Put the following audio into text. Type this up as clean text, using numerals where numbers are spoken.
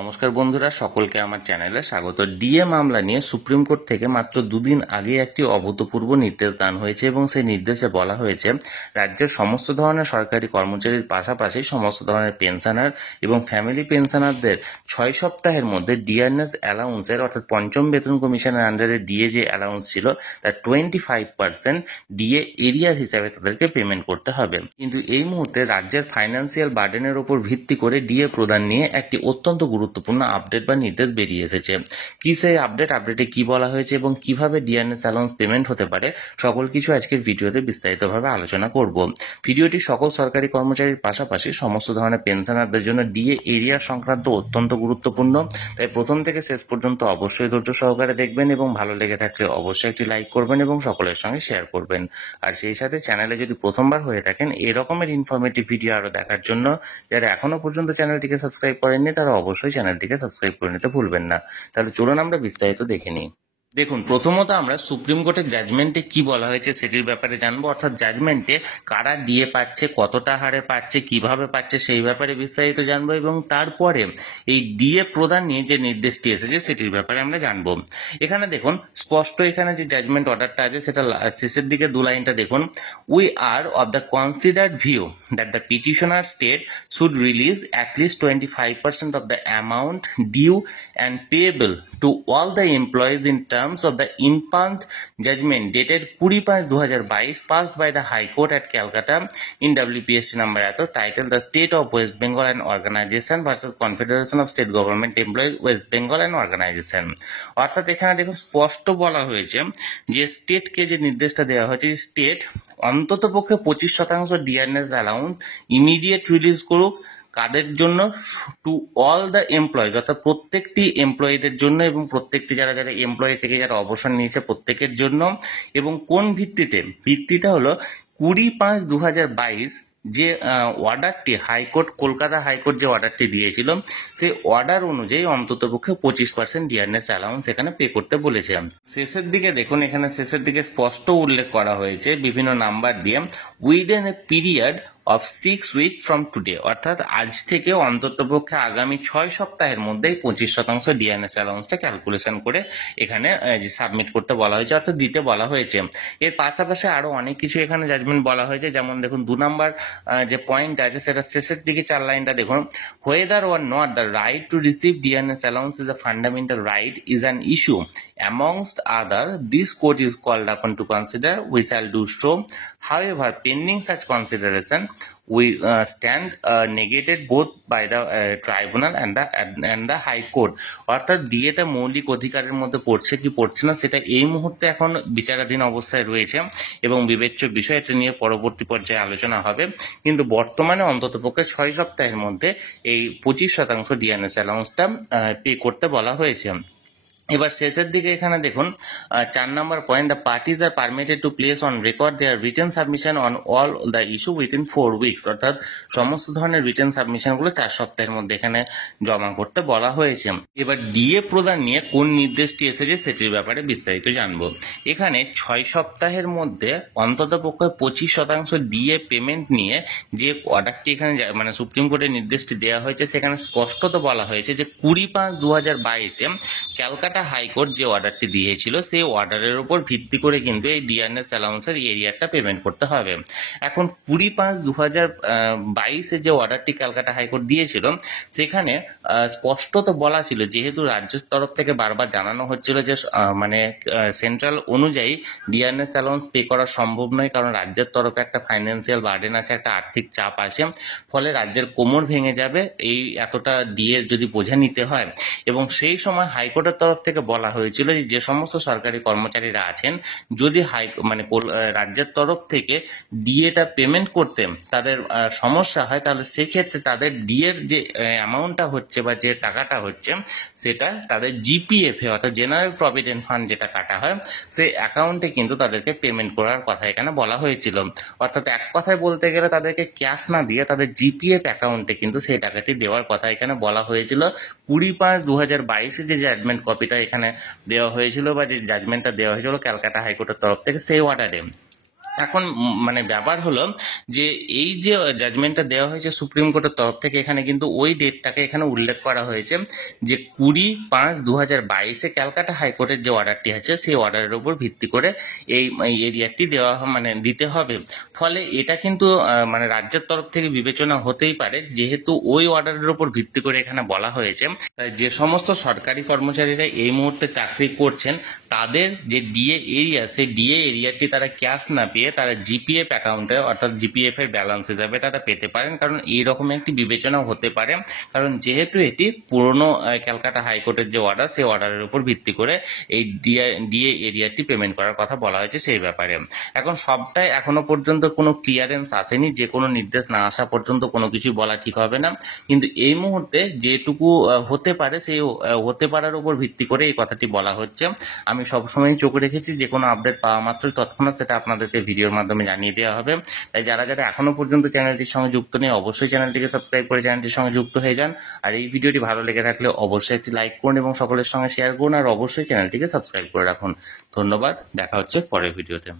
নমস্কার বন্ধুরা, সকলকে আমার চ্যানেলে স্বাগত। ডিএ মামলা নিয়ে সুপ্রিম কোর্ট থেকে মাত্র দুদিন আগে একটি অভূতপূর্ব নির্দেশ দান হয়েছে এবং সেই নির্দেশে বলা হয়েছে রাজ্যের সমস্ত ধরনের সরকারি কর্মচারীর পাশাপাশি সমস্ত ধরনের পেনশনার এবং ফ্যামিলি পেনশনারদের 6 সপ্তাহের মধ্যে ডিআরএস অ্যালাউন্সের অর্থাৎ পঞ্চম বেতন কমিশনের আন্ডারে ডিএ যে অ্যালাউন্স ছিল তার 25% ডিএ এরিয়ার হিসাবে তাদেরকে পেমেন্ট করতে হবে। কিন্তু এই মুহূর্তে রাজ্যের ফাইন্যান্সিয়াল বার্ডেনের উপর ভিত্তি করে ডিএ প্রদান নিয়ে একটি অত্যন্ত গুরুত্বপূর্ণ আপডেট বা নির্দেশ বেরিয়ে এসেছে। কি সেই আপডেটে কি বলা হয়েছে এবং কিভাবে ডিআরএস অ্যালাউন্স পেমেন্ট হতে পারে, সকল কিছু আজকের ভিডিওতে বিস্তারিতভাবে আলোচনা করব। ভিডিওটি সকল সরকারি কর্মচারীর পাশাপাশি সমস্ত ধরনের পেনশনারদের জন্য ডিএ এরিয়া সংক্রান্ত অত্যন্ত গুরুত্বপূর্ণ, তাই প্রথম থেকে শেষ পর্যন্ত অবশ্যই ধৈর্য সহকারে দেখবেন এবং ভালো লেগে থাকলে অবশ্যই একটি লাইক করবেন এবং সকলের সঙ্গে শেয়ার করবেন। আর সেই সাথে চ্যানেলে যদি প্রথমবার হয়ে থাকেন এই রকমের ইনফরমেটিভ ভিডিও আরো দেখার জন্য যারা এখনো পর্যন্ত চ্যানেলটিকে সাবস্ক্রাইব করেননি তারা অবশ্যই চ্যানেলটিকে সাবস্ক্রাইব করে নিতে ভুলবেন না। তাহলে চলুন আমরা বিস্তারিত দেখে নিই। দেখুন, প্রথমত আমরা সুপ্রিম কোর্টের জাজমেন্টে কি বলা হয়েছে সেটির ব্যাপারে জানবো, অর্থাৎ জাজমেন্টে কারা ডিএ পাচ্ছে, কতটা হারে পাচ্ছে, কিভাবে পাচ্ছে সেই ব্যাপারে বিস্তারিত জানবো এবং তারপরে এই ডিএ প্রদান নিয়ে যে নির্দেশটি এসেছে সেটির ব্যাপারে আমরা জানবো। এখানে দেখুন স্পষ্ট, এখানে যে জাজমেন্ট অর্ডারটা আছে সেটা শেষের দিকে দু লাইনটা দেখুন, we are of the considered view that the petitioner state should release at least 25% of the amount due and payable to all the employees in terms of the impugned judgment dated 20/5/2022 passed by the High Court at Calcutta in WPSC number titled The State of West Bengal and Organization versus Confederation of State Government Employees West Bengal and Organization। অর্থাৎ এখানে দেখুন স্পষ্ট বলা হয়েছে যে স্টেটকে যে নির্দেশটা দেওয়া হয়েছে, স্টেট অন্তত পক্ষে 25% ডিআরএস অ্যালাউন্স ইমিডিয়েট রিলিজ করুক। কাদের জন্য? টু অল দ্য এমপ্লয়িজ, অর্থাৎ প্রত্যেকটি এমপ্লয়ীদের জন্য এবং প্রত্যেকটি যারা যারা এমপ্লয়ি থেকে যারা অবসর নিয়েছে প্রত্যেকের জন্য। এবং কোন ভিত্তিতে? ভিত্তিটা হলো 20/5/2022 যে অর্ডারটি হাইকোর্ট, কলকাতা হাইকোর্ট যে অর্ডারটি দিয়েছিল সেই অর্ডার অনুযায়ী অন্ততপক্ষে 25% ডিআরএস অ্যালাউন্স এখানে পে করতে বলেছে। শেষের দিকে দেখুন, এখানে শেষের দিকে স্পষ্ট উল্লেখ করা হয়েছে বিভিন্ন নাম্বার দিয়ে, within a period of 6 weeks from today, অর্থাৎ আজ থেকে অন্ততপক্ষে আগামী 6 সপ্তাহের মধ্যেই 25% ডিআরএস অ্যালাউন্সটা ক্যালকুলেশন করে এখানে যে সাবমিট করতে বলা হয়েছে অর্থাৎ দিতে বলা হয়েছে। এর পাশাপাশি আরো অনেক কিছু এখানে জাজমেন্ট বলা হয়েছে, যেমন দেখুন 2 নম্বর যে পয়েন্ট আছে সেটা শেষের দিকে 4 লাইনটা দেখুন, whether or not the right to receive DNS allowance is a fundamental right is an issue amongst other this court is called upon to consider, we shall do so. However, pending such consideration we stand negated both by the tribunal and the high court। অর্থাৎ ডিএটা মৌলিক অধিকারের মধ্যে পড়ছে কি পড়ছে না সেটা এই মুহূর্তে এখন বিচারাধীন অবস্থায় রয়েছে এবং বিবেচ্য বিষয়, এটা নিয়ে পরবর্তী পর্যায়ে আলোচনা হবে। কিন্তু বর্তমানে অন্ততপক্ষে 6 সপ্তাহের মধ্যে এই 25% ডিএনএস অ্যালাউন্সটা পে করতে বলা হয়েছে। এবার শেষের দিকে এখানে দেখুন 4 নম্বর point, the parties are permitted to place on record their written submission on all the issue within 4 weeks, অর্থাৎ সমস্ত ধরনের রিটেন সাবমিশনগুলো 4 সপ্তাহের মধ্যে এখানে জমা করতে বলা হয়েছে। এবার ডিএ প্রদান নিয়ে কোন নির্দেশটি এসেছে সেটির ব্যাপারে বিস্তারিত জানবো। এখানে 6 সপ্তাহের মধ্যে অন্তত পক্ষে 25% ডিএ পেমেন্ট নিয়ে যে অর্ডারটি এখানে মানে সুপ্রিম কোর্টের নির্দেশটি দেওয়া হয়েছে সেখানে স্পষ্টত বলা হয়েছে যে 20/5/2022 ক্যালকাটা হাইকোর্ট যে অর্ডারটি দিয়েছিল সেই অর্ডারের উপর ভিত্তি করে কিন্তু এই ডিআরএস অ্যালাউন্সের এরিয়াটা পেমেন্ট করতে হবে। এখন 20/5/2022 যে অর্ডারটি ক্যালকাটা হাইকোর্ট দিয়েছিল সেখানে স্পষ্টত বলা ছিল, যেহেতু রাজ্যের তরফ থেকে বারবার জানানো হচ্ছিল যে মানে সেন্ট্রাল অনুযায়ী ডিআরএস অ্যালাউন্স পে করা সম্ভব নয়, কারণ রাজ্যের তরফে একটা ফাইন্যান্সিয়াল বার্ডেন আছে, একটা আর্থিক চাপ আসে, ফলে রাজ্যের কোমর ভেঙে যাবে এই এতটা ডিএ যদি বোঝা নিতে হয়। এবং সেই সময় হাইকোর্টের তরফ থেকে বলা হয়েছিল যে সমস্ত সরকারি কর্মচারীরা আছেন যদি রাজ্যের তরফ থেকে ডিএটা পেমেন্ট করতে তাদের সমস্যা হয় তাহলে সেক্ষেত্রে তাদের ডিএর যে অ্যামাউন্টটা হচ্ছে বা যে টাকাটা হচ্ছে সেটা তাদের জিপিএফ অর্থাৎ জেনারেল প্রভিডেন্ট ফান্ড যেটা কাটা হয় সেই অ্যাকাউন্টে কিন্তু তাদেরকে পেমেন্ট করার কথা এখানে বলা হয়েছিল। অর্থাৎ এক কথায় বলতে গেলে তাদেরকে ক্যাশ না দিয়ে তাদের জিপিএফ অ্যাকাউন্টে কিন্তু সেই টাকাটি দেওয়ার কথা এখানে বলা হয়েছিল। 20/5/2022 যে জাজমেন্ট কপিটা এখানে দেওয়া হয়েছিল বা যে জাজমেন্টটা দেওয়া হয়েছিল ক্যালকাটা হাইকোর্টের তরফ থেকে সেই অর্ডারে। এখন মানে ব্যাপার হলো যে এই যে জাজমেন্টটা দেওয়া হয়েছে সুপ্রিম কোর্টের তরফ থেকে, এখানে কিন্তু ওই ডেটটাকে এখানে উল্লেখ করা হয়েছে যে 20/5/2022 ক্যালকাটা হাইকোর্টের যে অর্ডারটি আছে সেই অর্ডারের উপর ভিত্তি করে এই এরিয়ারটি দেওয়া মানে দিতে হবে। ফলে এটা কিন্তু মানে রাজ্যের তরফ থেকে বিবেচনা হতেই পারে, যেহেতু ওই অর্ডারের উপর ভিত্তি করে এখানে বলা হয়েছে যে সমস্ত সরকারি কর্মচারীরা এই মুহূর্তে চাকরি করছেন তাদের যে ডিএ এরিয়া, সেই ডিএ এরিয়াটি তারা ক্যাশ না পেয়ে তারা জিপিএফ অ্যাকাউন্টে অর্থাৎ জিপিএফ এর ব্যালেন্স হিসাবে তারা পেতে পারেন। কারণ এইরকম একটি বিবেচনা হতে পারে, কারণ যেহেতু এটি পুরনো ক্যালকাটা হাইকোর্টের যে অর্ডার, সেই অর্ডারের উপর ভিত্তি করে এই ডিএ এরিয়াটি পেমেন্ট করার কথা বলা হয়েছে সেই ব্যাপারে। এখন সবটাই এখনো পর্যন্ত কোনো ক্লিয়ারেন্স আসেনি, যে কোনো নির্দেশ না আসা পর্যন্ত কোনো কিছু বলা ঠিক হবে না। কিন্তু এই মুহূর্তে যেটুকু হতে পারে সেই হতে পারার উপর ভিত্তি করে এই কথাটি বলা হচ্ছে। আমি সবসময় চোখ রেখেছি, যে কোনো আপডেট পাওয়া মাত্রই তৎক্ষণাৎ সেটা আপনাদেরকে ভিডিওর মাধ্যমে জানিয়ে দেওয়া হবে। তাই যারা যারা এখনো পর্যন্ত চ্যানেলটির সঙ্গে যুক্ত নেই অবশ্যই চ্যানেলটিকে সাবস্ক্রাইব করে চ্যানেলটির সঙ্গে যুক্ত হয়ে যান। আর এই ভিডিওটি ভালো লেগে থাকলে অবশ্যই একটি লাইক করুন এবং সকলের সঙ্গে শেয়ার করুন, আর অবশ্যই চ্যানেলটিকে সাবস্ক্রাইব করে রাখুন। ধন্যবাদ, দেখা হচ্ছে পরের ভিডিওতে।